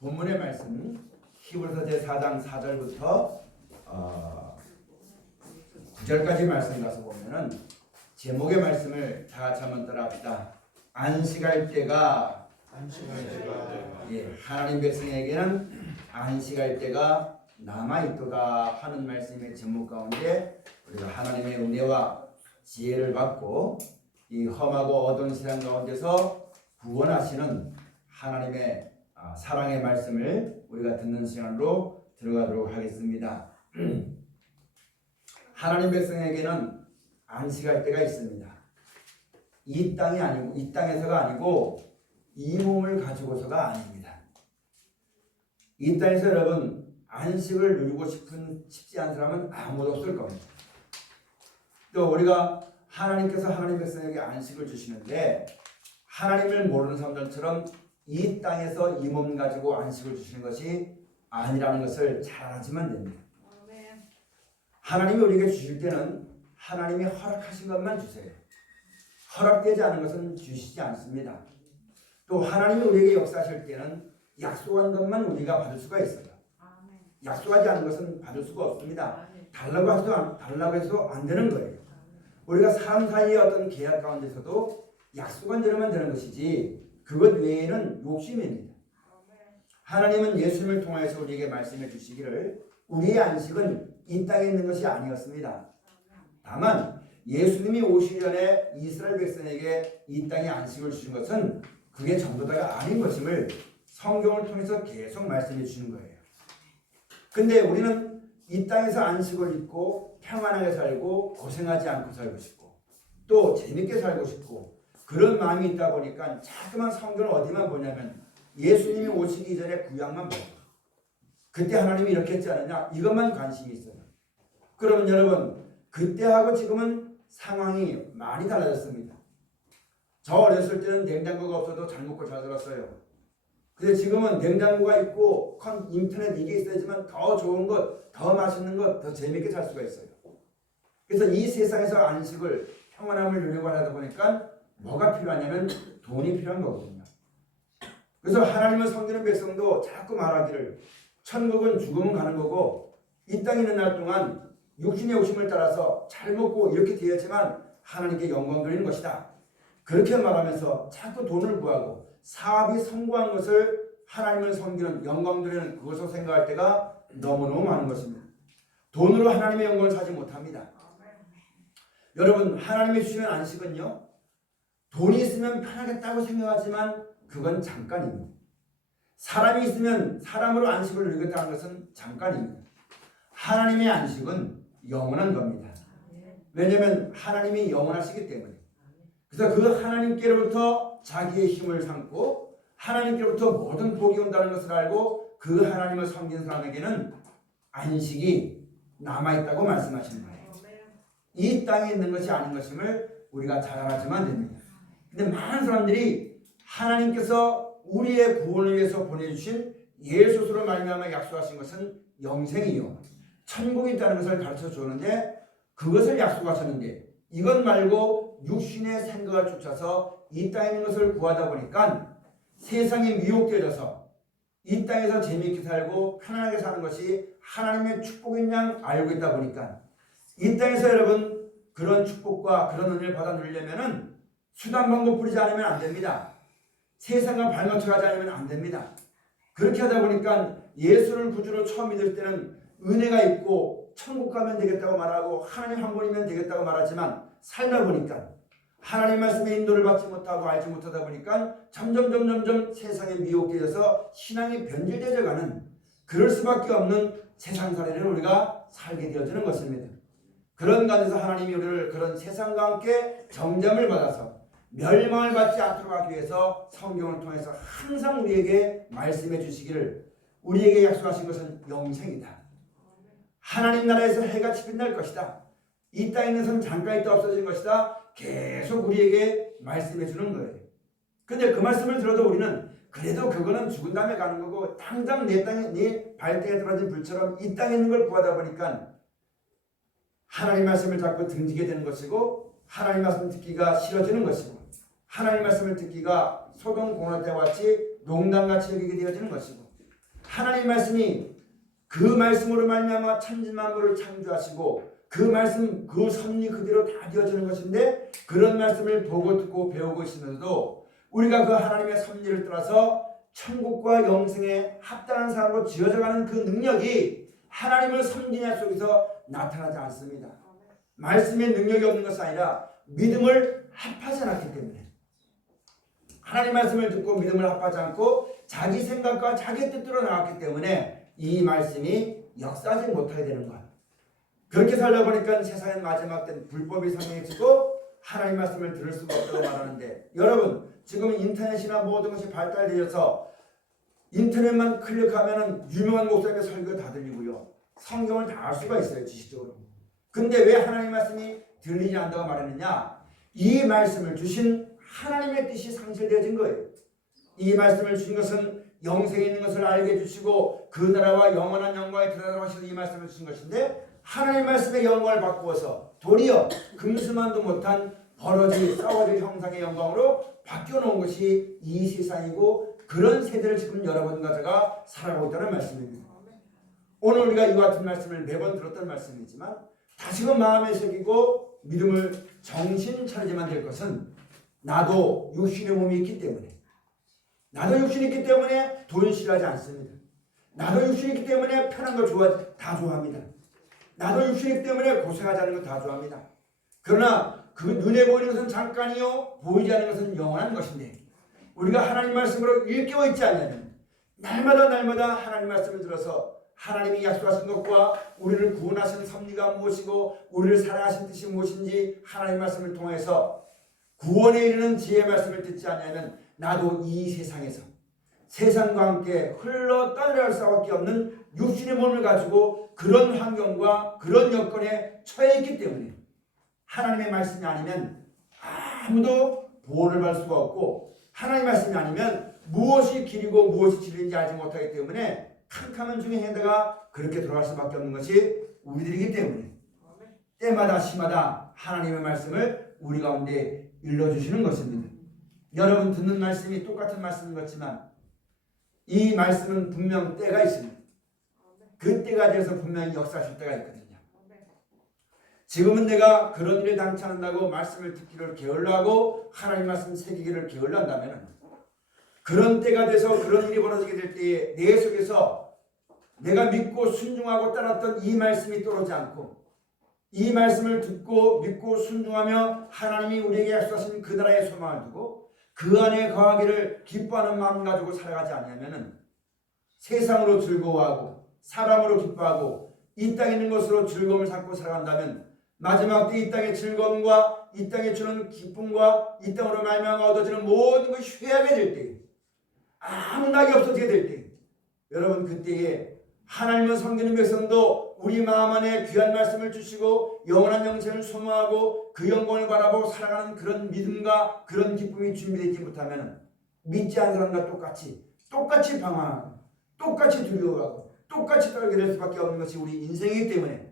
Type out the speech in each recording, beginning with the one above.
본문의 말씀 히브리서 제4장 4절부터 9절까지 말씀 가서 보면은 제목의 말씀을 다 같이 한번 따라합시다. 안식할 때가 하나님 백성에게는 안식할 때가 남아있도다 하는 말씀의 제목 가운데 우리가 하나님의 은혜와 지혜를 받고 이 험하고 어두운 세상 가운데서 구원하시는 하나님의 사랑의 말씀을 우리가 듣는 시간으로 들어가도록 하겠습니다. 하나님 백성에게는 안식할 때가 있습니다. 이 땅에서가 아니고 이 몸을 가지고서가 아닙니다. 이 땅에서 여러분 안식을 누리고 싶지 않은 사람은 아무도 없을 겁니다. 또 우리가 하나님께서 하나님 백성에게 안식을 주시는데 하나님을 모르는 사람들처럼 이 땅에서 이 몸 가지고 안식을 주시는 것이 아니라는 것을 잘 알아주면 됩니다. 하나님이 우리에게 주실 때는 하나님이 허락하신 것만 주세요. 허락되지 않은 것은 주시지 않습니다. 또 하나님이 우리에게 역사하실 때는 약속한 것만 우리가 받을 수가 있어요. 약속하지 않은 것은 받을 수가 없습니다. 달라고 해서 안 되는 거예요. 우리가 사람 사이의 어떤 계약 가운데서도 약속한 대로만 되는 것이지 그것 외에는 욕심입니다. 하나님은 예수님을 통하여서 우리에게 말씀해 주시기를 우리의 안식은 이 땅에 있는 것이 아니었습니다. 다만 예수님이 오시기 전에 이스라엘 백성에게 이 땅에 안식을 주신 것은 그게 전부 다가 아닌 것임을 성경을 통해서 계속 말씀해 주시는 거예요. 근데 우리는 이 땅에서 안식을 잊고 평안하게 살고 고생하지 않고 살고 싶고 또 재밌게 살고 싶고 그런 마음이 있다 보니까 자꾸만 성경을 어디만 보냐면 예수님이 오시기 전에 구약만 보고 그때 하나님이 이렇게 했지 않느냐 이것만 관심이 있어요. 그러면 여러분 그때하고 지금은 상황이 많이 달라졌습니다. 저 어렸을 때는 냉장고가 없어도 잘 먹고 잘 살았어요. 근데 지금은 냉장고가 있고 인터넷 이게 있어야지만 더 좋은 것, 더 맛있는 것, 더 재밌게 살 수가 있어요. 그래서 이 세상에서 안식을 평안함을 누리고 하다 보니까 뭐가 필요하냐면 돈이 필요한 거거든요. 그래서 하나님을 섬기는 백성도 자꾸 말하기를 천국은 죽으면 가는 거고 이 땅에 있는 날 동안 육신의 욕심을 따라서 잘 먹고 이렇게 되었지만 하나님께 영광 드리는 것이다. 그렇게 말하면서 자꾸 돈을 구하고 사업이 성공한 것을 하나님을 섬기는 영광 드리는 그것을 생각할 때가 너무너무 많은 것입니다. 돈으로 하나님의 영광을 사지 못합니다. 여러분 하나님이 주시는 안식은요 돈이 있으면 편하겠다고 생각하지만 그건 잠깐입니다. 사람이 있으면 사람으로 안식을 누리겠다는 것은 잠깐입니다. 하나님의 안식은 영원한 겁니다. 왜냐하면 하나님이 영원하시기 때문에. 그래서 그 하나님께로부터 자기의 힘을 삼고 하나님께로부터 모든 복이 온다는 것을 알고 그 하나님을 섬기는 사람에게는 안식이 남아있다고 말씀하시는 거예요. 이 땅에 있는 것이 아닌 것임을 우리가 잘 알아야만 됩니다. 근데 많은 사람들이 하나님께서 우리의 구원을 위해서 보내주신 예수로 말미암아 약속하신 것은 영생이요 천국이 있다는 것을 가르쳐 주었는데 그것을 약속하셨는데 이것 말고 육신의 생각을 쫓아서 이 땅에 있는 것을 구하다 보니까 세상에 미혹되어져서 이 땅에서 재미있게 살고 편안하게 사는 것이 하나님의 축복인 양 알고 있다 보니까 이 땅에서 여러분 그런 축복과 그런 은혜를 받아 누리려면은 수단 방법 부리지 않으면 안 됩니다. 세상과 발맞춰가지 않으면 안 됩니다. 그렇게 하다 보니까 예수를 구주로 처음 믿을 때는 은혜가 있고 천국 가면 되겠다고 말하고 하나님 한 분이면 되겠다고 말하지만 살다 보니까 하나님 말씀의 인도를 받지 못하고 알지 못하다 보니까 점점 세상에 미혹되어서 신앙이 변질되어가는 그럴 수밖에 없는 세상 살이를 우리가 살게 되어지는 것입니다. 그런 가운데서 하나님이 우리를 그런 세상과 함께 정잠을 받아서 멸망을 받지 않도록 하기 위해서 성경을 통해서 항상 우리에게 말씀해 주시기를 우리에게 약속하신 것은 영생이다. 하나님 나라에서 해같이 빛날 것이다. 이 땅에 있는 것은 잠깐 있다 없어질 것이다. 계속 우리에게 말씀해 주는 거예요. 근데 그 말씀을 들어도 우리는 그래도 그거는 죽은 다음에 가는 거고 당장 내 발등에 떨어진 불처럼 이 땅에 있는 걸 구하다 보니까 하나님 말씀을 자꾸 등지게 되는 것이고 하나님 말씀 듣기가 싫어지는 것이고 하나님 말씀을 듣기가 소돔 고모라 때와 같이 농담같이 여기게 되어지는 것이고 하나님 말씀이 그 말씀으로 말미암아 천지만물을 창조하시고 그 말씀 그 섭리 그대로 다 되어지는 것인데 그런 말씀을 보고 듣고 배우고 있으면서도 우리가 그 하나님의 섭리를 따라서 천국과 영생에 합당한 사람으로 지어져가는 그 능력이 하나님을 섬기냐 속에서 나타나지 않습니다. 말씀의 능력이 없는 것이 아니라 믿음을 합하지 않았기 때문에 하나님 말씀을 듣고 믿음을 합하지 않고 자기 생각과 자기 뜻대로 나왔기 때문에 이 말씀이 역사하지 못하게 되는 것. 그렇게 살다 보니까 세상의 마지막 때는 불법이 상행해지고 하나님 말씀을 들을 수가 없다고 말하는데 여러분 지금 인터넷이나 모든 것이 발달되어서 인터넷만 클릭하면 유명한 목사님의 설교가 다 들리고요. 성경을 다 알 수가 있어요. 지식적으로. 근데 왜 하나님 말씀이 들리지 않는다고 말했느냐? 이 말씀을 주신 하나님의 뜻이 상실되어진 거예요. 이 말씀을 주신 것은 영생에 있는 것을 알게 해주시고 그 나라와 영원한 영광에 들어가라고 하셔서 이 말씀을 주신 것인데 하나님 말씀의 영광을 바꾸어서 도리어 금수만도 못한 버러지 싸워질 형상의 영광으로 바뀌어놓은 것이 이 세상이고 그런 세대를 지금 여러분과 제가 살아가고 있다는 말씀입니다. 오늘 우리가 이와 같은 말씀을 매번 들었던 말씀이지만 다시금 마음에 새기고 믿음을 정신 차리지만 될 것은 나도 육신의 몸이 있기 때문에 나도 육신이 있기 때문에 돈 싫어하지 않습니다. 나도 육신이 있기 때문에 편한 걸 다 좋아합니다. 나도 육신이 있기 때문에 고생하지 않는 거 다 좋아합니다. 그러나 그 눈에 보이는 것은 잠깐이요 보이지 않는 것은 영원한 것인데 우리가 하나님 말씀으로 일깨워 있지 않냐면 날마다 하나님 말씀을 들어서 하나님이 약속하신 것과 우리를 구원하신 섭리가 무엇이고 우리를 사랑하신 뜻이 무엇인지 하나님 말씀을 통해서 구원에 이르는 지혜의 말씀을 듣지 않냐면 나도 이 세상에서 세상과 함께 흘러 떠내려갈 수밖에 없는 육신의 몸을 가지고 그런 환경과 그런 여건에 처해 있기 때문에 하나님의 말씀이 아니면 아무도 보호를 받을 수가 없고 하나님의 말씀이 아니면 무엇이 길이고 무엇이 진리인지 알지 못하기 때문에 캄캄한 중에 헤다가 그렇게 돌아갈 수밖에 없는 것이 우리들이기 때문에 때마다 시마다 하나님의 말씀을 우리 가운데 일러주시는 것입니다. 여러분 듣는 말씀이 똑같은 말씀인 것 같지만 이 말씀은 분명 때가 있습니다. 그 때가 돼서 분명히 역사하실 때가 있거든요. 지금은 내가 그런 일에 당치 않는다고 말씀을 듣기를 게을러하고 하나님 말씀 새기기를 게을러한다면 그런 때가 돼서 그런 일이 벌어지게 될 때에 내 속에서 내가 믿고 순종하고 따랐던 이 말씀이 떨어지지 않고 이 말씀을 듣고 믿고 순종하며 하나님이 우리에게 약속하신 그 나라의 소망을 두고 그 안에 거하기를 기뻐하는 마음 가지고 살아가지 않으면 세상으로 즐거워하고 사람으로 기뻐하고 이 땅에 있는 것으로 즐거움을 찾고 살아간다면 마지막 때 이 땅의 즐거움과 이 땅에 주는 기쁨과 이 땅으로 말미암아 얻어지는 모든 것이 쇠하게 될 때 아무 낙이 없어지게 될 때 여러분 그때에 하나님을 섬기는 백성도 우리 마음 안에 귀한 말씀을 주시고 영원한 영생을 소망하고 그 영광을 바라보고 살아가는 그런 믿음과 그런 기쁨이 준비되지 못하면 믿지 않는 사람과 똑같이 방황하고 똑같이 두려워하고 똑같이 떨게 될 수밖에 없는 것이 우리 인생이기 때문에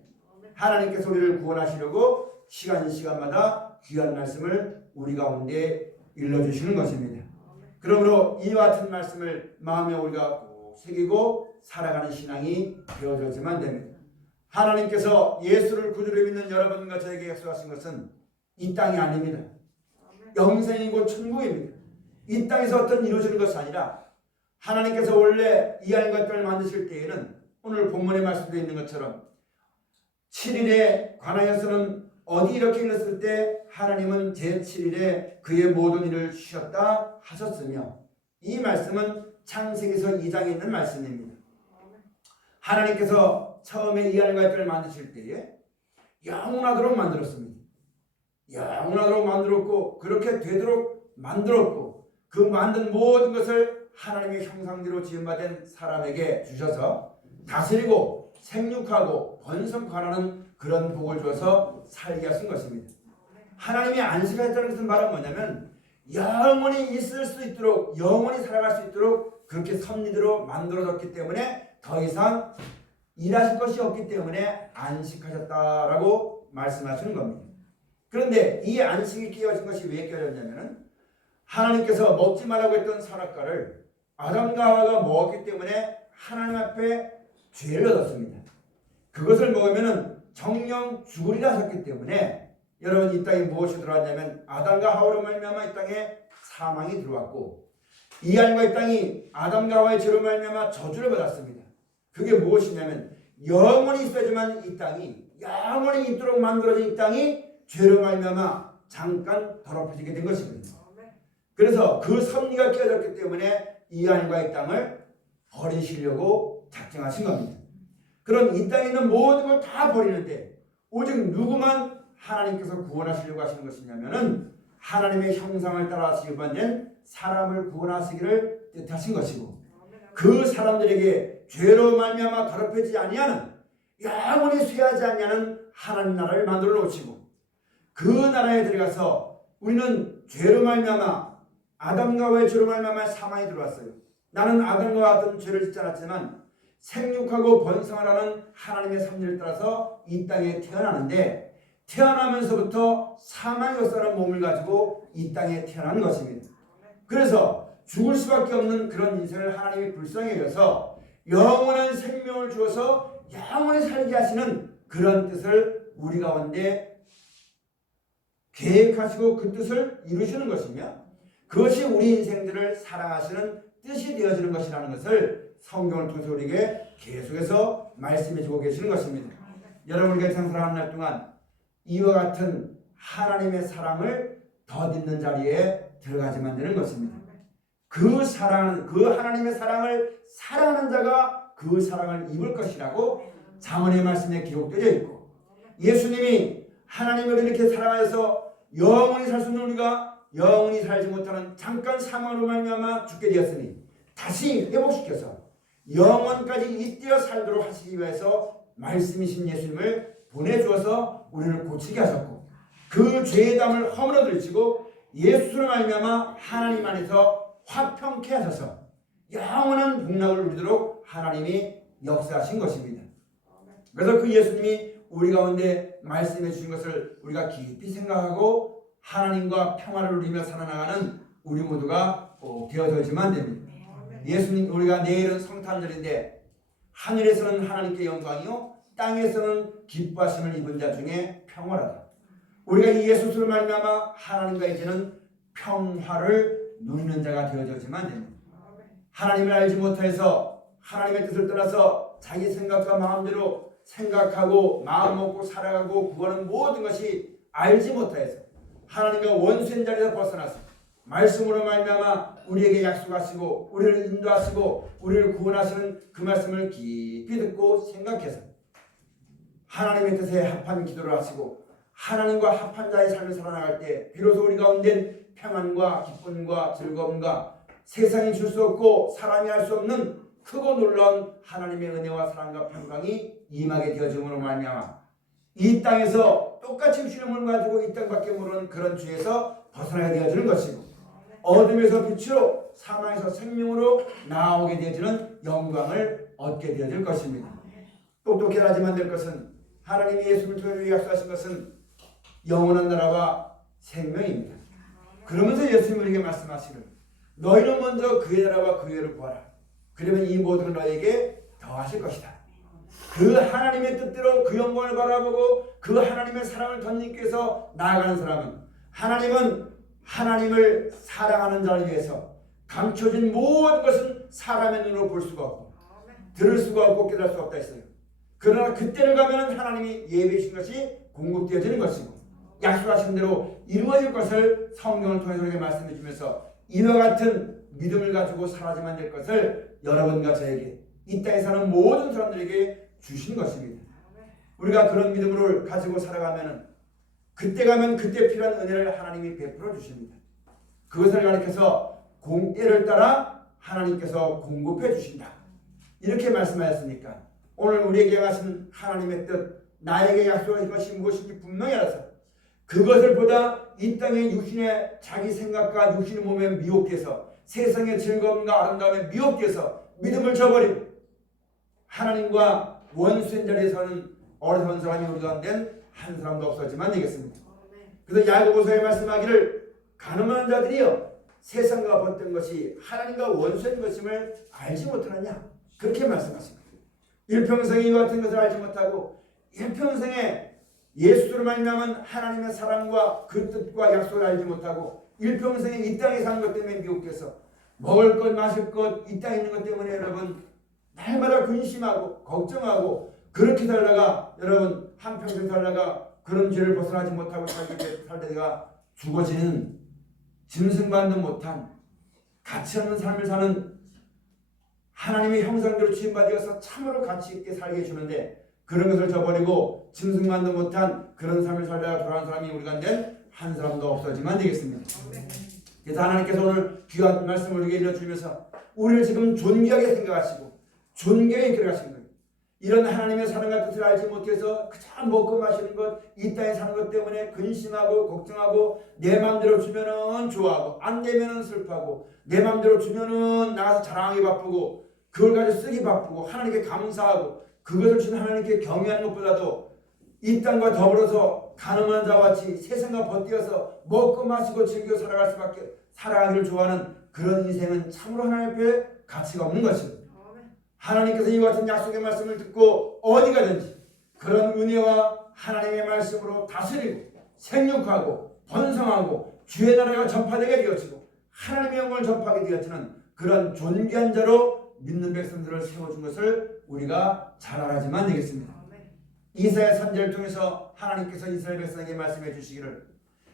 하나님께서 우리를 구원하시려고 시간마다 귀한 말씀을 우리 가운데 일러주시는 것입니다. 그러므로 이와 같은 말씀을 마음에 우리가 꼭 새기고 살아가는 신앙이 되어져야만 됩니다. 하나님께서 예수를 구주로 믿는 여러분과 저에게 약속하신 것은 이 땅이 아닙니다. 영생이고 천국입니다. 이 땅에서 어떤 이루어지는 것이 아니라 하나님께서 원래 이 하늘과 땅을 만드실 때에는 오늘 본문에 말씀되어 있는 것처럼 7일에 관하여서는 어디 이렇게 일렀을 때 하나님은 제7일에 그의 모든 일을 쉬었다 하셨으며 이 말씀은 창세기서 2장에 있는 말씀입니다. 하나님께서 처음에 이 하늘과 땅을 만드실 때에 영원하도록 만들었습니다. 영원하도록 만들었고 그렇게 되도록 만들었고 그 만든 모든 것을 하나님의 형상대로 지음받은 사람에게 주셔서 다스리고 생육하고 번성하라는 그런 복을 주어서 살게 하신 것입니다. 하나님이 안식하셨다는 것은 바로 뭐냐면 영원히 있을 수 있도록 영원히 살아갈 수 있도록 그렇게 섭리대로 만들어졌기 때문에 더 이상 일하실 것이 없기 때문에 안식하셨다라고 말씀하시는 겁니다. 그런데 이 안식이 깨어진 것이 왜 깨어졌냐면 하나님께서 먹지 말라고 했던 선악과를 아담과 하와가 먹었기 때문에 하나님 앞에 죄를 얻었습니다. 그것을 먹으면 정령 죽으리라 하셨기 때문에 여러분 이 땅에 무엇이 들어왔냐면 아담과 하와로 말미암아 이 땅에 사망이 들어왔고 이 하나님과 이 땅이 아담과 하와의 죄로 말미암아 저주를 받았습니다. 그게 무엇이냐면 영원히 있어야지만 이 땅이 영원히 있도록 만들어진 이 땅이 죄로 말미암아 잠깐 더럽혀지게 된 것입니다. 그래서 그 섭리가 깨어졌기 때문에 이 하나님과 이 땅을 버리시려고 작정하신 겁니다. 그럼 이 땅에 있는 모든 걸 다 버리는데 오직 누구만 하나님께서 구원하시려고 하시는 것이냐면은 하나님의 형상을 따라 지음받은 사람을 구원하시기를 뜻하신 것이고 그 사람들에게 죄로 말미암아 더럽혀지지 아니하는 영원히 쇠하지 아니하는 하나님 나라를 만들어 놓으시고 그 나라에 들어가서 우리는 죄로 말미암아 아담과 하와의 죄로 말미암아 사망이 들어왔어요. 나는 아담과 같은 죄를 짓지 않았지만 생육하고 번성하라는 하나님의 섭리를 따라서 이 땅에 태어나는데 태어나면서부터 사망이 역사하는 몸을 가지고 이 땅에 태어난 것입니다. 그래서 죽을 수밖에 없는 그런 인생을 하나님이 불쌍히 여겨서 영원한 생명을 주어서 영원히 살게 하시는 그런 뜻을 우리 가운데 계획하시고 그 뜻을 이루시는 것이며 그것이 우리 인생들을 사랑하시는 뜻이 되어지는 것이라는 것을 성경을 통해서 우리에게 계속해서 말씀해 주고 계시는 것입니다. 여러분에게 생사하는 날 동안 이와 같은 하나님의 사랑을 덧입는 자리에 들어가지만 되는 것입니다. 그 사랑, 그 하나님의 사랑을 사랑하는 자가 그 사랑을 입을 것이라고 잠언의 말씀에 기록되어 있고 예수님이 하나님을 이렇게 사랑하여서 영원히 살 수 있는 우리가 영원히 살지 못하는 잠깐 사망으로 말미암아 죽게 되었으니 다시 회복시켜서 영원까지 잇대어 살도록 하시기 위해서 말씀이신 예수님을 보내주어서 우리를 고치게 하셨고 그 죄의 담을 허물어 들이치고 예수로 말미암아 하나님 안에서 화평케 하셔서 영원한 복락을 누리도록 하나님이 역사하신 것입니다. 그래서 그 예수님이 우리 가운데 말씀해 주신 것을 우리가 깊이 생각하고 하나님과 평화를 누리며 살아나가는 우리 모두가 꼭 되어져야지만 됩니다. 예수님 우리가 내일은 성탄절인데 하늘에서는 하나님께 영광이요 땅에서는 기뻐하심을 입은 자 중에 평화라다. 우리가 이 예수로 말미암아 하나님과 이제는 평화를 누리는 자가 되어져야지만 됩니다. 하나님을 알지 못해서 하나님의 뜻을 떠나서 자기 생각과 마음대로 생각하고 마음 먹고 살아가고 구하는 모든 것이 알지 못해서 하나님과 원수인 자리에서 벗어나서 말씀으로 말미암아 우리에게 약속하시고 우리를 인도하시고 우리를 구원하시는 그 말씀을 깊이 듣고 생각해서 하나님의 뜻에 합한 기도를 하시고 하나님과 합한 자의 삶을 살아나갈 때 비로소 우리 가운데 평안과 기쁨과 즐거움과 세상이 줄 수 없고 사람이 할 수 없는 크고 놀라운 하나님의 은혜와 사랑과 평강이 임하게 되어짐으로 말미암아 이 땅에서 똑같이 주시는 몸을 가지고 이 땅밖에 모르는 그런 죄에서 벗어나게 되어지는 것이고 어둠에서 빛으로 사망에서 생명으로 나오게 되어지는 영광을 얻게 되어질 것입니다. 똑똑해라지만 될 것은 하나님이 예수를 통해 약속하신 것은 영원한 나라와 생명입니다. 그러면서 예수님이 우리에게 말씀하시기를 너희는 먼저 그의 나라와 그의 의를 구하라. 그러면 이 모든 너에게 더하실 것이다. 그 하나님의 뜻대로 그 영광을 바라보고 그 하나님의 사랑을 덧입기 위해서 나아가는 사람은 하나님은 하나님을 사랑하는 자를 위해서 감춰진 모든 것은 사람의 눈으로 볼 수가 없고 들을 수가 없고 깨달을 수가 없다 했어요. 그러나 그때를 가면 하나님이 예비해 주신 것이 공급되어지는 것이고 약속하신 대로 이루어질 것을 성경을 통해서 우리에게 말씀해 주면서 이와 같은 믿음을 가지고 살아야만 될 것을 여러분과 저에게 이 땅에 사는 모든 사람들에게 주신 것입니다. 우리가 그런 믿음을 가지고 살아가면 그때 가면 그때 필요한 은혜를 하나님이 베풀어 주십니다. 그것을 가리켜서 때를 따라 하나님께서 공급해 주신다. 이렇게 말씀하셨으니까 오늘 우리에게 하신 하나님의 뜻 나에게 약속하신 것이 무엇인지 분명히 알아서 그것을 보다 이 땅의 육신의 자기 생각과 육신의 몸에 미혹돼서 세상의 즐거움과 아름다움에 미혹돼서 믿음을 저버리고 하나님과 원수인 자리에 서는 어리석은 사람이 우리 가운데 한 사람도 없었지만 되겠습니다. 그래서 야고보서에 말씀하기를 가늠한 자들이여 세상과 벗던 것이 하나님과 원수인 것임을 알지 못하느냐. 그렇게 말씀하십니다. 일평생에 이와 같은 것을 알지 못하고 일평생에 예수로 말미암은 하나님의 사랑과 그 뜻과 약속을 알지 못하고 일평생에 이 땅에 사는 것 때문에 미혹돼서 먹을 것 마실 것 이 땅에 있는 것 때문에 여러분 날마다 근심하고 걱정하고 그렇게 살다가 여러분 한평생 살다가 그런 죄를 벗어나지 못하고 살다가 죽어지는 짐승만도 못한 가치 없는 삶을 사는 하나님의 형상대로 지음받아서 참으로 가치 있게 살게 해주는데 그런 것을 저버리고 짐승만도 못한 그런 삶을 살다가 돌아온 사람이 우리 가운데 한 사람도 없어지면 안 되겠습니다. 그래서 하나님께서 오늘 귀한 말씀을 우리에게 일러주면서 우리를 지금 존귀하게 생각하시고 존귀하게 이끌어가신 거예요. 이런 하나님의 사랑과 뜻을 알지 못해서 그저 먹고 마시는 것, 이 땅에 사는 것 때문에 근심하고 걱정하고 내 마음대로 주면은 좋아하고 안 되면은 슬퍼하고 내 마음대로 주면은 나가서 자랑하기 바쁘고 그걸 가지고 쓰기 바쁘고 하나님께 감사하고 그것을 준 하나님께 경외하는 것보다도 이 땅과 더불어서 가늠한 자와 같이 세상과 버티어서 먹고 마시고 즐겨 살아갈 수밖에 살아가기를 좋아하는 그런 인생은 참으로 하나님 앞에 가치가 없는 것입니다. 하나님께서 이와 같은 약속의 말씀을 듣고 어디 가든지 그런 은혜와 하나님의 말씀으로 다스리고 생육하고 번성하고 주의 나라가 전파되게 되어지고 하나님의 영광을 전파하게 되어지는 그런 존귀한 자로 믿는 백성들을 세워준 것을 우리가 잘 알아야지만 되겠습니다. 이사야 3절을 통해서 하나님께서 이스라엘 백성에게 말씀해 주시기를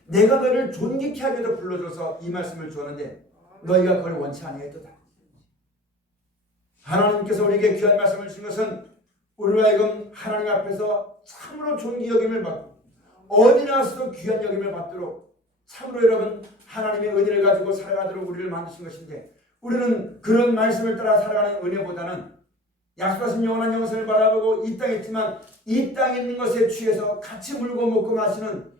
내가 너희를 존귀케 하기도 불러줘서 이 말씀을 주었는데 너희가 그걸 원치 아니했도다. 하나님께서 우리에게 귀한 말씀을 주신 것은 우리로 하여금 하나님 앞에서 참으로 존귀 여김을 받고 어디 나와서도 귀한 여김을 받도록 참으로 여러분 하나님의 은혜를 가지고 살아가도록 우리를 만드신 것인데 우리는 그런 말씀을 따라 살아가는 은혜보다는 약속하신 영원한 영생을 바라보고 이 땅에 있지만 이 땅에 있는 것에 취해서 같이 물고 먹고 마시는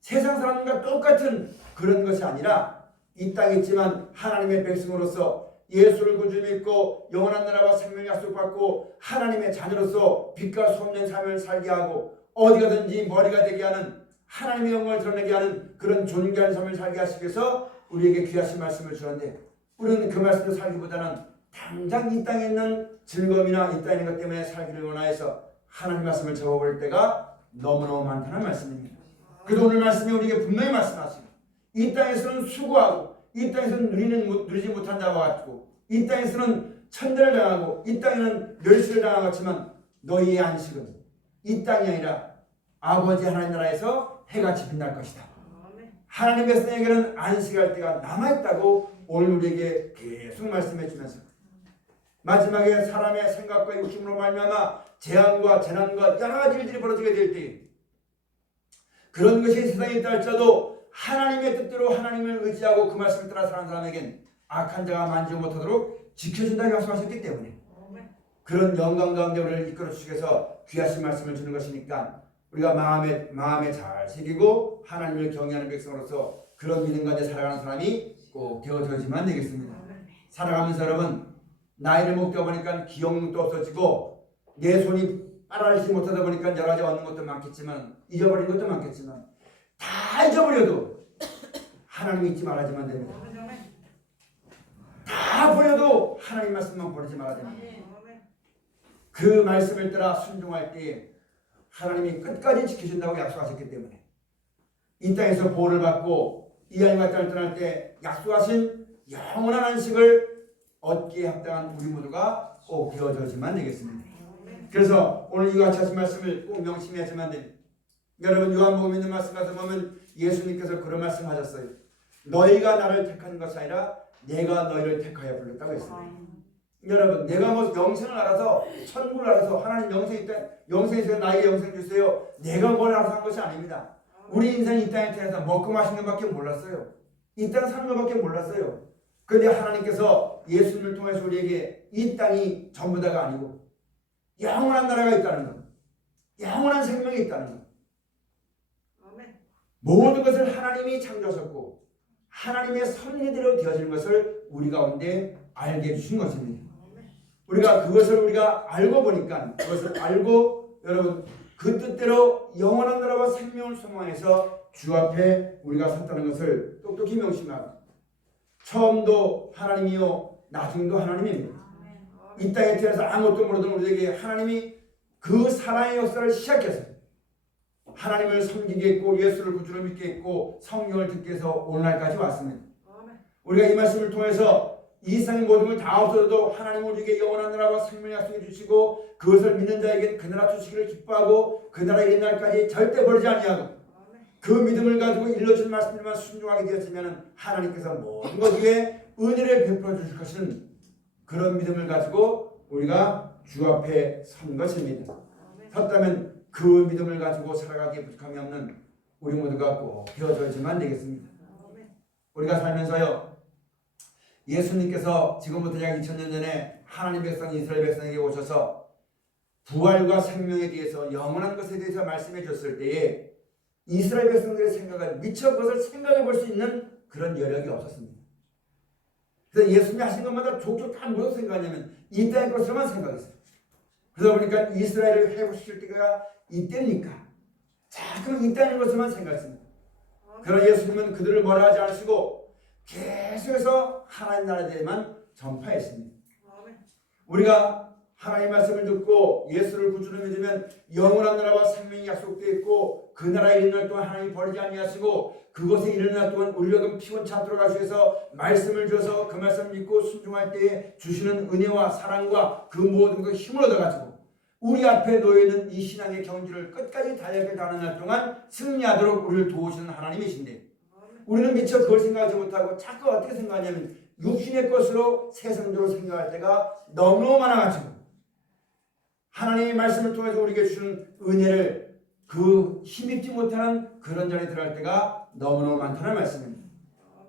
세상 사람과 똑같은 그런 것이 아니라 이 땅에 있지만 하나님의 백성으로서 예수를 구주 믿고 영원한 나라와 생명 약속받고 하나님의 자녀로서 빛과 소망의 삶을 살게 하고 어디 가든지 머리가 되게 하는 하나님의 영광을 드러내게 하는 그런 존귀한 삶을 살게 하시기 위해서 우리에게 귀하신 말씀을 주었는데 우리는 그 말씀을 살기보다는 당장 이 땅에 있는 즐거움이나 이 땅에 있는 것 때문에 살기를 원하여서 하나님 말씀을 접어버릴 때가 너무너무 많다는 말씀입니다. 그래서 오늘 말씀이 우리에게 분명히 말씀하십니다. 이 땅에서는 수고하고 이 땅에서는 누리지 못한 자와 같고 이 땅에서는 천대를 당하고 이 땅에는 멸시를 당하고 같지만 너희의 안식은 이 땅이 아니라 아버지 하나님 나라에서 해같이 빛날 것이다. 하나님 백성에게는 안식할 때가 남아있다고 오늘 우리에게 계속 말씀해 주면서 마지막에 사람의 생각과 욕심으로 말미암아 재앙과 재난과 여러 가지 일들이 벌어지게 될 때 그런 것이 세상에 있다 할지라도 하나님의 뜻대로 하나님을 의지하고 그 말씀을 따라 사는 사람에겐 악한 자가 만지지 못하도록 지켜준다고 약속하셨기 때문에 그런 영광 가운데 우리를 이끌어 주시기 위해서 귀하신 말씀을 주는 것이니까 우리가 마음에 잘 새기고 하나님을 경외하는 백성으로서 그런 믿음 가운데 살아가는 사람이 꼭 되어져야지만 되겠습니다. 살아가면서 여러분 나이를 먹다 보니까 기억력도 없어지고 내 손이 따라하지 못하다 보니까 여러 가지 얻는 것도 많겠지만 잊어버린 것도 많겠지만 다 잊어버려도 하나님 잊지 말아야지만 됩니다. 다 버려도 하나님 말씀만 버리지 말아야 됩니다. 그 말씀을 따라 순종할 때 하나님이 끝까지 지켜준다고 약속하셨기 때문에 이 땅에서 보호를 받고 이 하나님과 땅을 떠날 때 약속하신 영원한 안식을 얻기에 합당한 우리 모두가 꼭 되어져야지만 되겠습니다. 그래서 오늘 이와 같이 하신 말씀을 꼭 명심해야지만 됩니다. 여러분 요한복음에 있는 말씀 가서 보면 예수님께서 그런 말씀하셨어요. 너희가 나를 택한 것이 아니라 내가 너희를 택하여 불렀다고 했습니다. 여러분 내가 뭐 영생을 알아서 천국을 알아서 하나님 영생이 있어요. 나에게 영생 주세요. 내가 뭘 알아서 한 것이 아닙니다. 우리 인생 이 땅에 태어나서 먹고 마시는 것밖에 몰랐어요. 이 땅 사는 것밖에 몰랐어요. 그런데 하나님께서 예수님을 통해서 우리에게 이 땅이 전부 다가 아니고 영원한 나라가 있다는 것, 영원한 생명이 있다는 것, 모든 것을 하나님이 창조하셨고 하나님의 섭리대로 되어지는 것을 우리 가운데 알게 해주신 것입니다. 우리가 그것을 우리가 알고 보니까 그것을 알고 여러분 그 뜻대로 영원한 나라와 생명을 소망해서 주 앞에 우리가 섰다는 것을 똑똑히 명심하고 처음도 하나님이요 나중도 하나님입니다. 이 땅에 태어나서 아무것도 모르던 우리에게 하나님이 그 사랑의 역사를 시작해서 하나님을 섬기게 했고 예수를 구주로 믿게 했고 성경을 듣게 해서 오늘날까지 왔습니다. 우리가 이 말씀을 통해서 이 세상의 모든 걸 다 없어도 하나님 우리에게 영원한 나라와 생명을 약속해 주시고 그것을 믿는 자에게 그 나라 주시기를 기뻐하고 그 나라 이른 날까지 절대 버리지 아니하고 그 믿음을 가지고 일러준 말씀들만 순종하게 되었으면 하나님께서 모든 것 위에 은혜를 베풀어 주실 것은 그런 믿음을 가지고 우리가 주 앞에 선 것입니다. 섰다면 그 믿음을 가지고 살아가기에 부족함이 없는 우리 모두가 꼭 되어져야지만 되겠습니다. 우리가 살면서요 예수님께서 지금부터 약 2000년 전에 하나님 백성 이스라엘 백성에게 오셔서 부활과 생명에 대해서 영원한 것에 대해서 말씀해 줬을 때에 이스라엘 백성들의 생각은 미처 그것을 생각해 볼 수 있는 그런 여력이 없었습니다. 그래서 예수님이 하신 것마다 족족 다 무엇을 생각하냐면 이 땅의 것으로만 생각했어요. 그러다 보니까 이스라엘을 회복시킬 때가 이때니까 자꾸 이 땅의 것으로만 생각했습니다. 그러나 예수님은 그들을 뭐라 하지 않으시고 계속해서 하나님 나라에 대해만 전파했습니다. 우리가 하나님의 말씀을 듣고 예수를 구주로 믿으면 영원한 나라와 생명이 약속되어 있고 그 나라에 이른 날 동안 하나님이 버리지 아니하시고 그곳에 이른 날 동안 우리가 피곤 찾도록 하셔서 말씀을 줘서 그 말씀을 믿고 순종할 때에 주시는 은혜와 사랑과 그 모든 것 힘을 얻어가지고 우리 앞에 놓여있는 이 신앙의 경주를 끝까지 달려가게 하는 날 동안 승리하도록 우리를 도우시는 하나님이신데 우리는 미처 그걸 생각하지 못하고 자꾸 어떻게 생각하냐면 육신의 것으로 세상적으로 생각할 때가 너무너무 많아가지고 하나님의 말씀을 통해서 우리에게 주는 은혜를 그 힘입지 못하는 그런 자리에 들어갈 때가 너무너무 많다는 말씀입니다.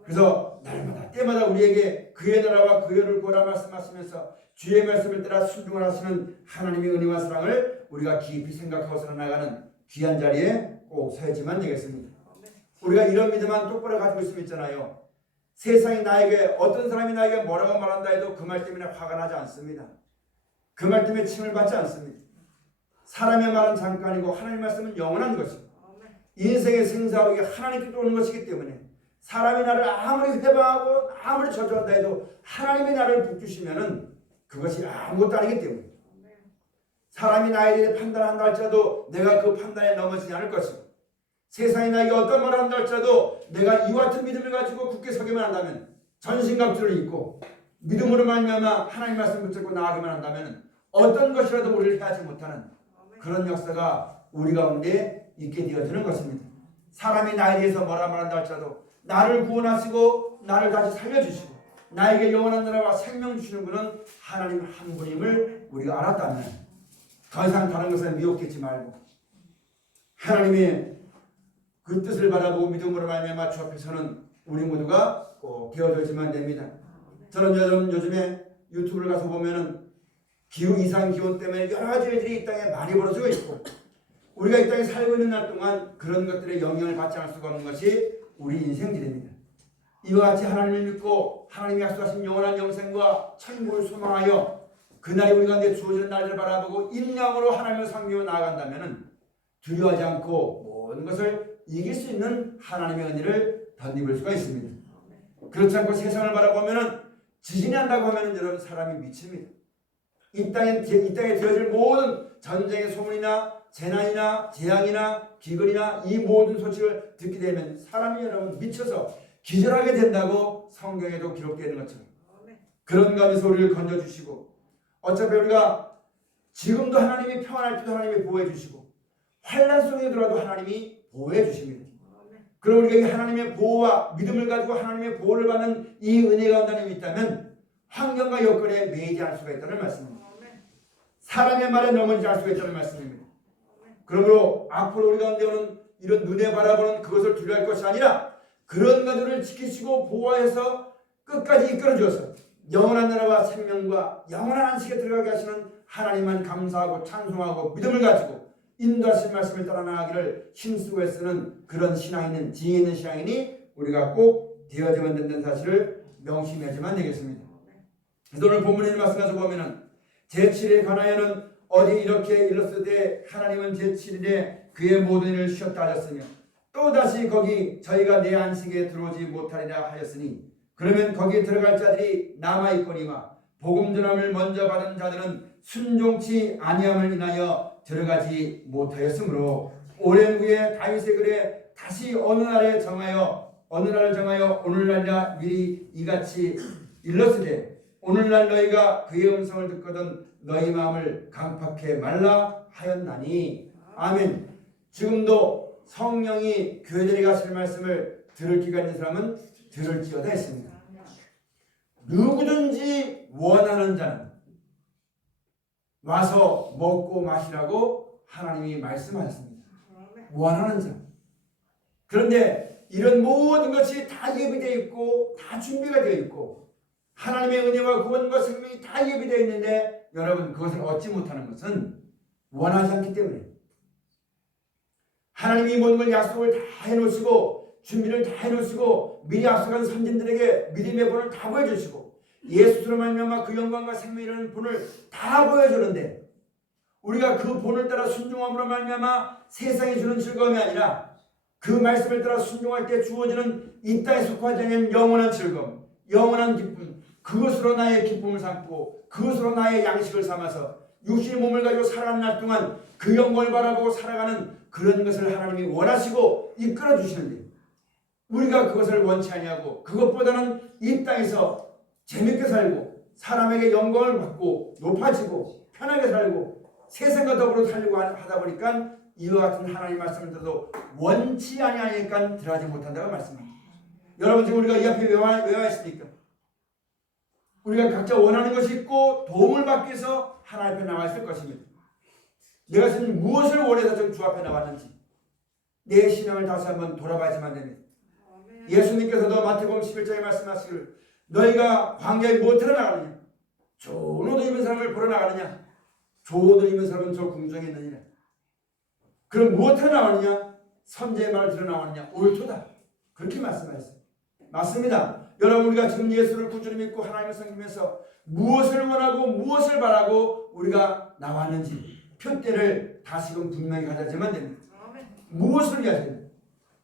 그래서 날마다 때마다 우리에게 그의 나라와 그 의를 구하라 말씀하시면서 주의 말씀을 따라 순종을 하시는 하나님의 은혜와 사랑을 우리가 깊이 생각하고 살아나가는 귀한 자리에 꼭 서야지만 되겠습니다. 우리가 이런 믿음만 똑바로 가지고 있으면 있잖아요. 세상이 나에게 어떤 사람이 나에게 뭐라고 말한다 해도 그 말 때문에 화가 나지 않습니다. 그 말 때문에 침을 받지 않습니다. 사람의 말은 잠깐이고 하나님의 말씀은 영원한 것이고 인생의 생사하고 하나님께 오는 것이기 때문에 사람이 나를 아무리 회방하고 아무리 저주한다 해도 하나님이 나를 붙주시면은 그것이 아무것도 아니기 때문에 사람이 나에 대해 판단한다 할지라도 내가 그 판단에 넘어지지 않을 것이고 세상이 나에게 어떤 말을 한다 할지라도 내가 이와 같은 믿음을 가지고 굳게 서기만 한다면 전신갑주를 입고 믿음으로 말미암아 하나님 말씀을 붙잡고 나아가기만 한다면 어떤 것이라도 우리를 해하지 못하는 그런 역사가 우리 가운데 있게 되어지는 것입니다. 사람이 나에 대해서 뭐라 말한다 할지라도 나를 구원하시고 나를 다시 살려주시고 나에게 영원한 나라와 생명 주시는 분은 하나님 한 분임을 우리가 알았다면 더 이상 다른 것을 미혹하지 말고 하나님의 그 뜻을 바라보고 믿음으로 말미암아 주 앞에서는 우리 모두가 꼭 되어져야지만 됩니다. 저는 여러분 요즘에 유튜브를 가서 보면은 기후 이상 기온 때문에 여러 가지 일들이 이 땅에 많이 벌어지고 있고 우리가 이 땅에 살고 있는 날 동안 그런 것들의 영향을 받지 않을 수가 없는 것이 우리 인생들입니다. 이와 같이 하나님을 믿고 하나님이 약속하신 영원한 영생과 천국을 소망하여 그날이 우리 가운데 주어지는 날을 바라보고 인량으로 하나님을 섬기며 나아간다면 두려워하지 않고 모든 것을 이길 수 있는 하나님의 은혜를 덧입을 수가 있습니다. 그렇지 않고 세상을 바라보면 지진이 난다고 하면 여러분 사람이 미칩니다. 이 땅에 되어질 모든 전쟁의 소문이나 재난이나 재앙이나 기근이나 이 모든 소식을 듣게 되면 사람이 여러분 미쳐서 기절하게 된다고 성경에도 기록되어 있는 것처럼 그런 감에서 우리를 건져주시고 어차피 우리가 지금도 하나님이 평안할 때도 하나님이 보호해 주시고 환난 속에 들어도 하나님이 보호해 주십니다. 그럼 우리가 이 하나님의 보호와 믿음을 가지고 하나님의 보호를 받는 이 은혜가 온다는 힘이 있다면 환경과 여건에 매이지 않을 수가 있다는 말씀입니다. 사람의 말에 넘어지지 않을 수가 있다는 말씀입니다. 그러므로 앞으로 우리 가운데 오는 이런 눈에 바라보는 그것을 두려워할 것이 아니라 그런 것들을 지키시고 보호해서 끝까지 이끌어 주어서 영원한 나라와 생명과 영원한 안식에 들어가게 하시는 하나님만 감사하고 찬송하고 믿음을 가지고 인도하신 말씀을 따라 나가기를 힘쓰고 애쓰는 그런 신앙인은 지혜 있는 신앙인이 우리가 꼭 되어야만 된다는 사실을 명심해야지만 되겠습니다. 그래서 오늘 본문의 말씀 가지고 보면은 제7일에 관하여는 어디 이렇게 일렀으되 하나님은 제7일에 그의 모든 일을 쉬었다 하셨으며 또다시 거기 저희가 내 안식에 들어오지 못하리라 하였으니 그러면 거기에 들어갈 자들이 남아있거니와 복음 전함을 먼저 받은 자들은 순종치 아니함을 인하여 들어가지 못하였으므로 오랜 후에 다윗의 글에 다시 어느 날을 정하여 오늘날이라 미리 이같이 일렀으되 오늘날 너희가 그의 음성을 듣거든 너희 마음을 강팍해 말라 하였나니. 아멘. 지금도 성령이 교회들에 가실 말씀을 들을 기가 있는 사람은 들을지어다 했습니다. 누구든지 원하는 자는 와서 먹고 마시라고 하나님이 말씀하셨습니다. 원하는 자. 그런데 이런 모든 것이 다 예비되어 있고 다 준비가 되어 있고 하나님의 은혜와 구원과 생명이 다 예비되어 있는데 여러분 그것을 얻지 못하는 것은 원하지 않기 때문에 하나님이 모든 걸 약속을 다 해놓으시고 준비를 다 해놓으시고 미리 약속한 선진들에게 믿음의 본을 다 보여주시고 예수로 말미암아 그 영광과 생명이라는 본을 다 보여주는데 우리가 그 본을 따라 순종함으로 말미암아 세상이 주는 즐거움이 아니라 그 말씀을 따라 순종할 때 주어지는 이 땅에 속하지 않는 영원한 즐거움, 영원한 기쁨, 그것으로 나의 기쁨을 삼고 그것으로 나의 양식을 삼아서 육신의 몸을 가지고 살아가는 날 동안 그 영광을 바라보고 살아가는 그런 것을 하나님이 원하시고 이끌어 주시는데 우리가 그것을 원치 아니하고 그것보다는 이 땅에서 재밌게 살고 사람에게 영광을 받고 높아지고 편하게 살고 세상과 더불어 살려고 하다 보니까 이와 같은 하나님 말씀을 들어도 원치 아니하니까 들어가지 못한다고 말씀합니다. 여러분 지금 우리가 이 앞에 왜 와 있습니까? 우리가 각자 원하는 것이 있고 도움을 받기 위해서 하나님 앞에 나와 있을 것입니다. 내가 지금 무엇을 원해서 지금 주 앞에 나왔는지 내 신앙을 다시 한번 돌아봐야지만 됩니다. 예수님께서도 마태복음 11장에 말씀하시기를 너희가 광야에 무엇하러 나가느냐? 좋은 옷을 입은 사람을 보러 나가느냐? 좋은 옷을 입은 사람은 저 궁정에 있느니라. 그럼 무엇하러 나오느냐? 선지의 말을 들어 나오느냐? 옳도다. 그렇게 말씀하셨어요. 맞습니다. 여러분 우리가 지금 예수를 구주로 믿고 하나님을 섬기면서 무엇을 원하고 무엇을 바라고 우리가 나왔는지 표대를 다시금 분명히 가져야지만 됩니다. 무엇을 위하셔야 됩니다.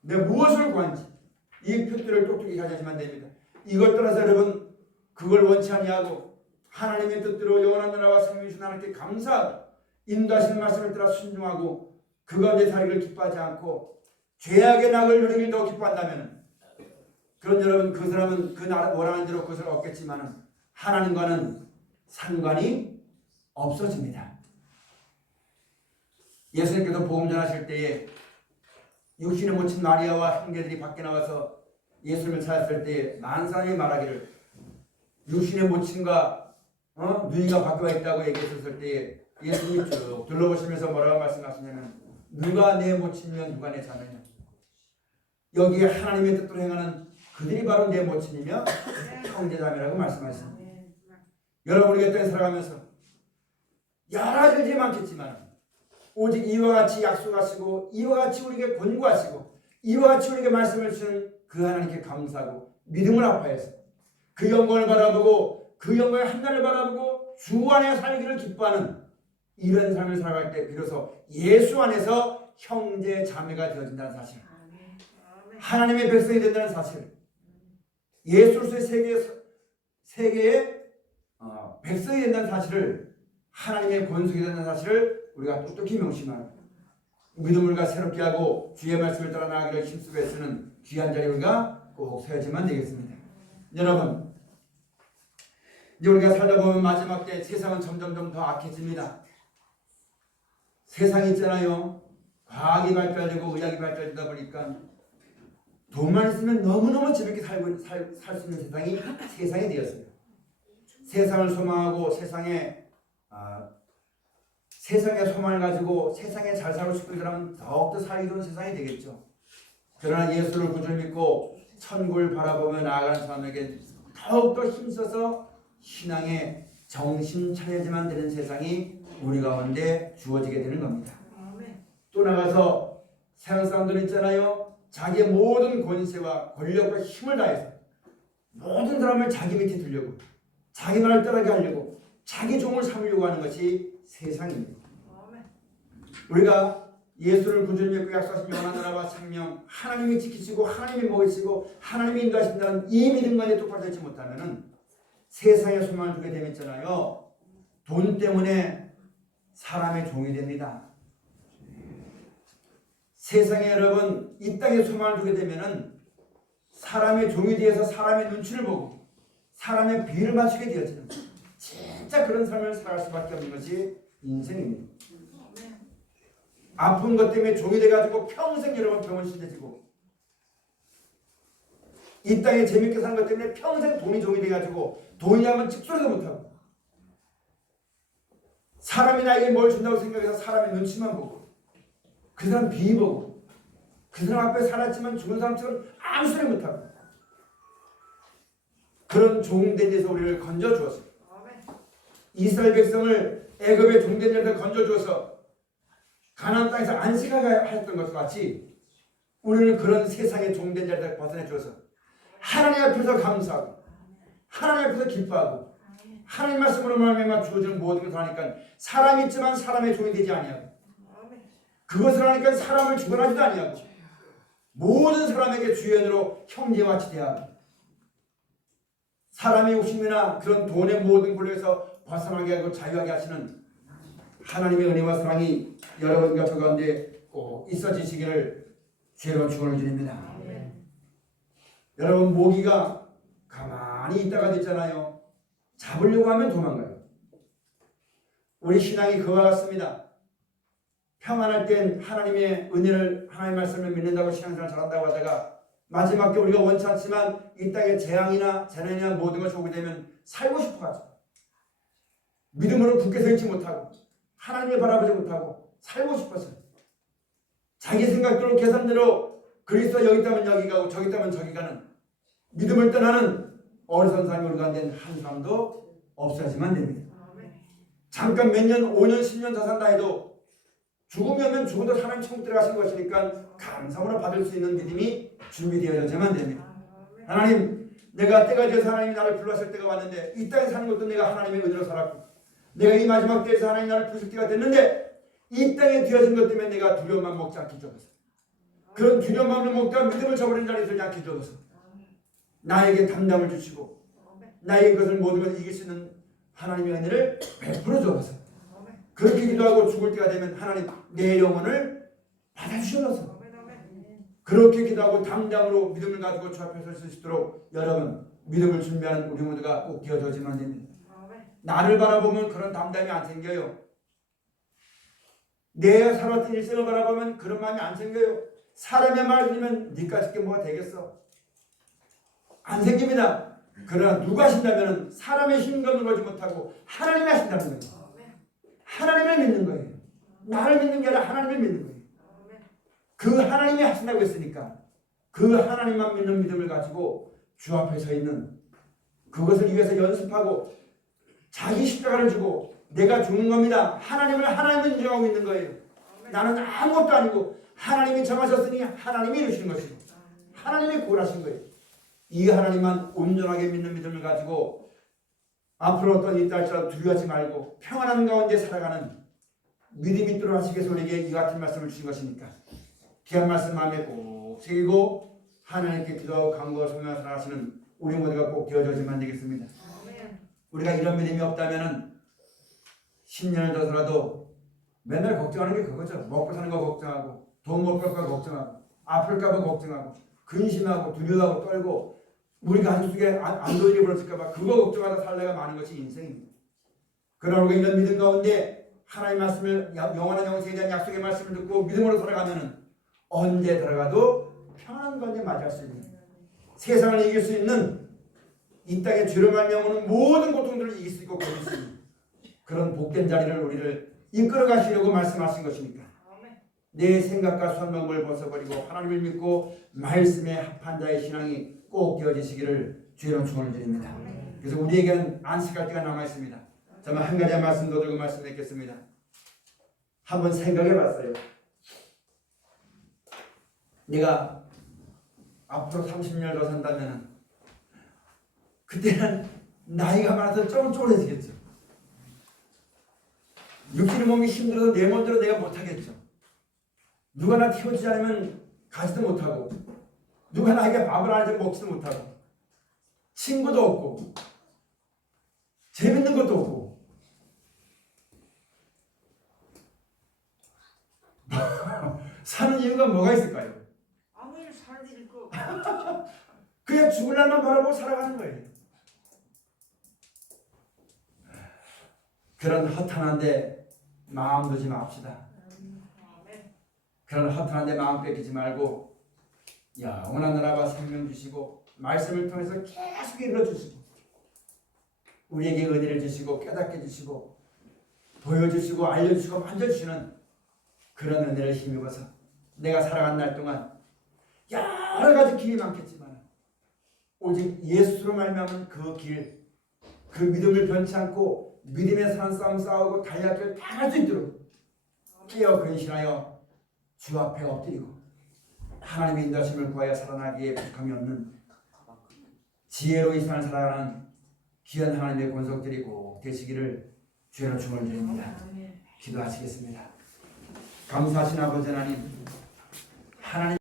내가 무엇을 구한지 이 표대를 똑똑히 가져야지만 됩니다. 이것 따라서 여러분 그걸 원치 아니하고 하나님의 뜻대로 영원한 나라와 생명이 주신 하나님께 감사하고 인도하시는 말씀을 따라 순종하고 그 가운데 살기를 기뻐하지 않고 죄악의 낙을 누리길 더 기뻐한다면 그런 여러분 그 사람은 그 나라 원하는 대로 그것을 얻겠지만 하나님과는 상관이 없어집니다. 예수님께서 복음 전하실 때에 육신에 묻힌 마리아와 형제들이 밖에 나와서 예수님을 찾았을 때에 많은 사람이 말하기를 육신의 모친과 누이가 밖에 와 있다고 얘기했을 때에 예수님이 쭉 둘러보시면서 뭐라고 말씀하시냐면 누가 내 모친이며 누가 내 자매냐. 여기에 하나님의 뜻대로 행하는 그들이 바로 내 모친이며 형제자매라고 말씀하십니다. 여러분 우리가 땅에 살아가면서 여러 가지 많겠지만 오직 이와 같이 약속하시고 이와 같이 우리에게 권고하시고 이와 같이 우리에게 말씀을 주시는 그 하나님께 감사하고 믿음을 아파해서 그 영광을 바라보고 그 영광의 한날을 바라보고 주 안에 살기를 기뻐하는 이런 삶을 살아갈 때 비로소 예수 안에서 형제 자매가 되어진다는 사실, 하나님의 백성이 된다는 사실, 예수로서의 세계의 백성이 된다는 사실을, 하나님의 권속이 된다는 사실을 우리가 똑똑히 명심하고 믿음을 새롭게 하고 주의 말씀을 따라 나가기를 힘쓰고 애쓰는 귀한 자리 우리가 꼭 서야지만 되겠습니다. 여러분 이제 우리가 살다 보면 마지막 때 세상은 점점점 더 악해집니다. 세상이 있잖아요. 과학이 발달되고 의학이 발달되다 보니까 돈만 있으면 너무너무 재밌게 살 수 있는 세상이 되었어요. 세상을 소망하고 세상에 소망을 가지고 세상에 잘 살고 싶은 사람은 더욱더 살기 좋은 세상이 되겠죠. 그러나 예수를 구주로 믿고 천국을 바라보며 나아가는 사람에게 더욱더 힘써서 신앙에 정신 차려야지만 되는 세상이 우리 가운데 주어지게 되는 겁니다. 또 나가서 세상 사람들 있잖아요. 자기의 모든 권세와 권력과 힘을 다해서 모든 사람을 자기 밑에 두려고 자기 말을 따르게 하려고 자기 종을 삼으려고 하는 것이 세상입니다. 우리가 예수를 구주로 믿고 약속하신 영원한 나라와 생명, 하나님이 지키시고 하나님이 먹이시고 하나님이 인도하신다는 이 믿음만에 똑바로 되지 못하면은 세상에 소망을 두게 되면 있잖아요. 돈 때문에 사람의 종이 됩니다. 세상에 여러분 이 땅에 소망을 두게 되면은 사람의 종이 되어서 사람의 눈치를 보고 사람의 비를 맞추게 되어지는 진짜 그런 삶을 살아갈 수밖에 없는 것이 인생입니다. 아픈 것 때문에 종이 돼가지고 평생 여러분 병원 실려지고 이 땅에 재밌게 사는 것 때문에 평생 돈이 종이 돼가지고 돈이 하면 찍소리도 못하고 사람이 나에게 뭘 준다고 생각해서 사람의 눈치만 보고 그 사람 비 보고 그 사람 앞에 살았지만 죽은 사람처럼 아무 소리 못하고 그런 종된 데서 우리를 건져주었어요. 이스라엘 백성을 애굽의 종된 데서 건져주어서 가나안 땅에서 안식하게 하였던 것과 같이 우리는 그런 세상의 종된 자리에서 벗어내주어서 하나님 앞에서 감사하고 하나님 앞에서 기뻐하고 하나님 말씀으로 말미암아 주어지는 모든 것을 하니까 사람이 있지만 사람의 종이 되지 아니하고 그것을 하니까 사람을 주관하지도 아니하고 모든 사람에게 주연으로 형제와 같이 대하고 사람의 욕심이나 그런 돈의 모든 굴레에서 벗어나게 하고 자유하게 하시는 하나님의 은혜와 사랑이 여러분과 저 가운데 꼭 있어지시기를 주의 축원을 드립니다. 여러분 모기가 가만히 있다가 됐잖아요. 잡으려고 하면 도망가요. 우리 신앙이 그와 같습니다. 평안할 땐 하나님의 은혜를 하나님의 말씀을 믿는다고 신앙생활 잘한다고 하다가 마지막에 우리가 원치 않지만 이 땅에 재앙이나 재난이나 모든 것이 오게 되면 살고 싶어하죠. 믿음으로 굳게 서 있지 못하고 하나님을 바라보지 못하고 살고 싶어서 자기 생각대로 계산대로 그리스도 여기 있다면 여기 가고 저기 있다면 저기 가는 믿음을 떠나는 어리석은 사람이 우리 가운데 한 사람도 없어지만 됩니다. 잠깐 몇 년, 5년, 10년 더 산다 해도 죽음이 오면 죽어도 하나님 천국 들어가신 것이니까 감사함으로 받을 수 있는 믿음이 준비되어야만 됩니다. 하나님, 내가 때가 되어서 하나님이 나를 불렀을 때가 왔는데 이 땅에 사는 것도 내가 하나님의 은혜로 살았고 내가 이 마지막 때에서 하나님 나를 부르실 때가 됐는데 이 땅에 되어진 것 때문에 내가 두려움만 먹지 않게 해줘서 그런 두려움만 먹다가 믿음을 저버린 자리에 서지 않게 해줘서 나에게 담담을 주시고 나에게 그것을 모든 것을 이길 수 있는 하나님의 은혜를 베풀어 주옵소서. 그렇게 기도하고 죽을 때가 되면 하나님 내 영혼을 받아주셔서 그렇게 기도하고 담담으로 믿음을 가지고 주 앞에 설 수 있도록 여러분 믿음을 준비하는 우리 모두가 꼭 되어져야만 됩니다. 나를 바라보면 그런 담담이 안 생겨요. 내가 살았던 일생을 바라보면 그런 마음이 안 생겨요. 사람의 말을 들으면 니까 짓게 뭐가 되겠어? 안 생깁니다. 그러나 누가 하신다면 사람의 힘과 누르지 못하고 하나님이 하신다는 거예요. 하나님을 믿는 거예요. 나를 믿는 게 아니라 하나님을 믿는 거예요. 그 하나님이 하신다고 했으니까 그 하나님만 믿는 믿음을 가지고 주 앞에 서 있는 그것을 위해서 연습하고 자기 십자가를 주고 내가 죽는 겁니다. 하나님을 하나님을 인정하고 있는 거예요. 나는 아무것도 아니고 하나님이 정하셨으니 하나님이 이루시는 것이고 하나님이 구원하신 거예요. 이 하나님만 온전하게 믿는 믿음을 가지고 앞으로 어떤 일이 할지라도 두려워하지 말고 평안한 가운데 살아가는 믿음이 있도록 하시기 위해서 우리에게 이 같은 말씀을 주신 것이니까 귀한 말씀 마음에 꼭 새기고 하나님께 기도하고 간구하고 소명하며 살아가시는 우리 모두가 꼭 되어져야만 되겠습니다. 우리가 이런 믿음이 없다면 10년을 더 살아도 맨날 걱정하는 게 그거죠. 먹고 사는 거 걱정하고 돈 못 벌까 걱정하고 아플까 봐 걱정하고 근심하고 두려워하고 떨고 우리 가족 속에 안 좋은 일이 벌어질까 봐 그거 걱정하다 살래가 많은 것이 인생입니다. 그러나 우리가 이런 믿음 가운데 하나님의 말씀을 영원한 영생에 대한 약속의 말씀을 듣고 믿음으로 살아가면 언제 들어가도 평안한 건데 맞이할 수 있는 세상을 이길 수 있는 이 땅의 죄로 말미암아 모든 고통들을 이길 수 있고 견딜 수 있는 그런 복된 자리를 우리를 이끌어 가시려고 말씀하신 것이니까 내 생각과 선망을 벗어버리고 하나님을 믿고 말씀에 합한 자의 신앙이 꼭 되어지시기를 주의 축원을 드립니다. 그래서 우리에게는 안식할 때가 남아 있습니다. 정말 한 가지 말씀 더 들고 말씀드리겠습니다. 한번 생각해 봤어요. 내가 앞으로 30년 더 산다면 그때는 나이가 많아서 쪼글쪼글해지겠죠. 육신의 몸이 힘들어서 내 몸대로 내가 못하겠죠. 누가 나 키워주지 않으면 가지도 못하고 누가 나에게 밥을 안 해서 먹지도 못하고 친구도 없고 재밌는 것도 없고 사는 이유가 뭐가 있을까요? 아무 일 살아질 거. 그냥 죽을 날만 바라보고 살아가는 거예요. 그런 허탄한데 마음 두지 맙시다. 아멘. 그런 허탄한데 마음 뺏기지 말고 영원한 나라가 생명 주시고 말씀을 통해서 계속 일러주시고 우리에게 은혜를 주시고 깨닫게 주시고 보여주시고 알려주시고 만져주시는 그런 은혜를 힘입어서 내가 살아간 날 동안 여러 가지 길이 많겠지만 오직 예수로 말미암은 그 길, 그 믿음을 변치 않고 믿음의 산 싸움 싸우고 달려갈 다 할 수 있도록 깨어 근신하여 주 앞에 엎드리고 하나님의 인도하심을 구하여 살아나기에 부족함이 없는 지혜로 이 세상을 살아가는 귀한 하나님의 권속들이 꼭 되시기를 주의 축을 드립니다. 기도하시겠습니다. 감사하신 아버지 하나님, 하나님